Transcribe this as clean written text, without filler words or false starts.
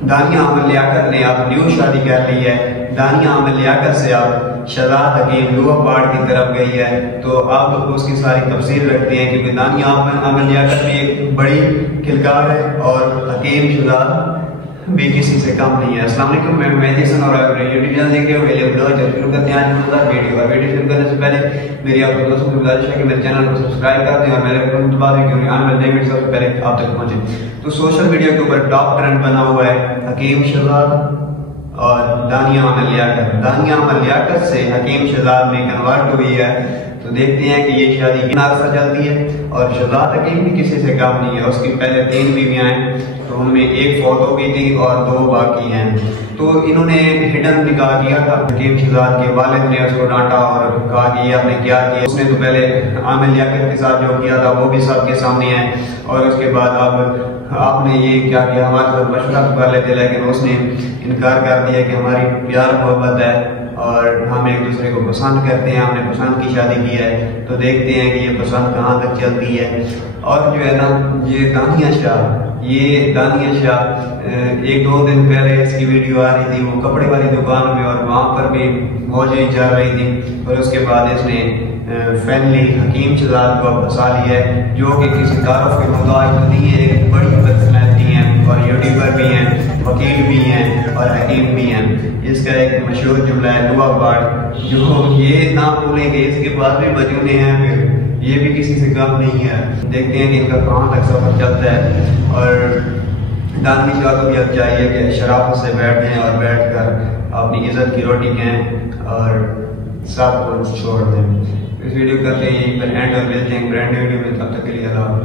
دانیہ احمد لیاقت نے اب نیو شادی کر لی ہے. دانیہ احمد لیاقت سے اب شہزاد حکیم لوہا پہاڑ کی طرف گئی ہے. تو اب اس کی ساری تفصیل رکھتے ہیں کیونکہ دانیہ احمد لیاقت بھی ایک بڑی کلکار ہے اور حکیم شہزاد بھی کسی سے کم نہیں ہے. السلام علیکم، میں مہدی حسن اور آپ یوٹیوب چینل دیکھ رہے ہو. پہلے بلاگ شروع کرتے ہیں آج ویڈیو شروع کرنے سے پہلے میری آپ کو دوستوں سے گزارش ہے کہ میرے چینل کو سبسکرائب کر دیں اور میرے فون دبا دیں کیونکہ آنے والے نئے ویڈیو سب سے پہلے آپ تک پہنچے. تو سوشل میڈیا کے اوپر ٹاپ ٹرینڈ بنا ہوا ہے حکیم شہزاد اور دانیہ احمد لیاقت. دانیہ احمد لیاقت سے حکیم شہزاد میں کنورٹ ہوئی ہے. تو دیکھتے ہیں کہ یہ شادی کتنا عرصہ چلتی ہے. اور شہزاد حکیم بھی کسی سے کم نہیں ہے. اس کی پہلے 3 بیویاں ہیں، تو ان میں ایک فوت ہو گئی تھی اور 2 باقی ہیں. تو انہوں نے ہڈن نکاح کیا تھا. حکیم شہزاد کے والد نے اس کو ڈانٹا اور کہا کہ یہ آپ نے کیا کیا. اس نے تو پہلے احمد لیاقت کے ساتھ جو کیا تھا وہ بھی سب کے سامنے ہے، اور اس کے بعد اب آپ نے یہ کیا کیا ہمارے ساتھ مشورہ کر لیتے، لیکن اس نے انکار کر دیا کہ ہماری پیار محبت ہے اور ہم ایک دوسرے کو پسند کرتے ہیں، ہم نے پسند کی شادی کی ہے. تو دیکھتے ہیں کہ یہ پسند کہاں تک چلتی ہے. اور جو ہے نا یہ دانیہ شاہ 1-2 دن پہلے اس کی ویڈیو آ رہی تھی، وہ کپڑے والی دکان میں، اور وہاں پر بھی موجیں چل رہی تھی. اور اس کے بعد اس نے فائنلی حکیم شہزاد کو پھنسا لیا ہے، جو کہ کسی تعارف کے محتاج نہیں ہے. ایک بڑی پرسنالٹی ہیں اور یوٹیوبر بھی ہیں، وکیل بھی ہیں اور حکیم بھی ہیں. اس کا ایک مشہور جملہ ہے لوہا پہاڑ، جو یہ نہ بھولیں کہ اس کے پاس بھی مجونے ہیں، پھر یہ بھی کسی سے کم نہیں ہے. دیکھتے ہیں کہ ان کا کہاں تک سفر چلتا ہے. اور دانیہ شاہ کو بھی اب چاہیے کہ شرافت سے بیٹھیں اور بیٹھ کر اپنی عزت کی روٹی کھائیں اور سب کو چھوڑ دیں. اس ویڈیو کرتے ہیں یہیں پر اینڈ اور ملتے ہیں برانڈ ویڈیو میں. تب تک کے لیے اللہ حافظ.